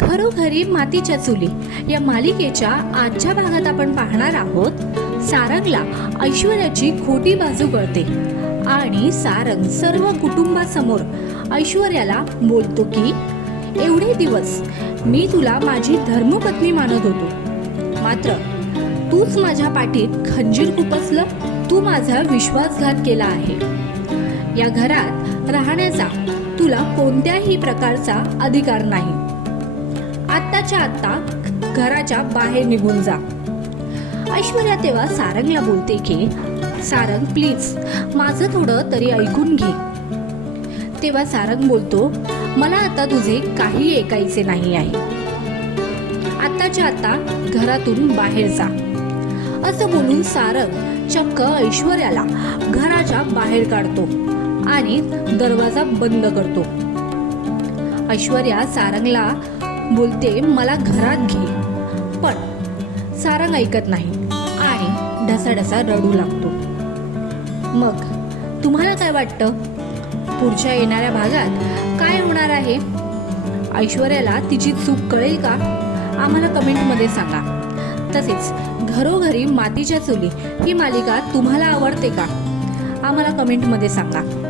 घरोघरी मातीच्या चुली या मालिकेच्या आजच्या भागात आपण पाहणार आहोत सारंगला ऐश्वर्याची खोटी बाजू कळते आणि सारंग सर्व कुटुंबासमोर ऐश्वर्याला बोलतो की एवढे दिवस मी तुला माझी धर्मपत्नी मानत होतो. मात्र तूच माझ्या पाठीत खंजीर खुपसलं तू माझा विश्वासघात केला आहे. या घरात राहण्याचा तुला कोणत्याही प्रकारचा अधिकार नाही. आत्ताच्या आत्ता घराच्या बाहेर निघून जा. ऐश्वर्या तेव्हा सारंगला बोलते की सारंग प्लीज माझं थोडं तरी ऐकून घे. तेव्हा सारंग बोलतो मला आता तुझे काही ऐकायचे नाही आहे. आत्ताच्या आता घरातून बाहेर जा. असं बोलून सारंग चक्क ऐश्वर्याला घराच्या बाहेर काढतो आणि दरवाजा बंद करतो. ऐश्वर्या सारंगला बोलते मला घरात घे. पण सारंग ऐकत नाही आणि ढसाढसा रडू लागतो. मग तुम्हाला काय वाटतं? पुढच्या येणाऱ्या भागात काय होणार आहे? ऐश्वर्याला तिची चूक कळेल का? आम्हाला कमेंटमध्ये सांगा. तसेच घरोघरी मातीच्या चुली ही मालिका तुम्हाला आवडते का? आम्हाला कमेंटमध्ये सांगा.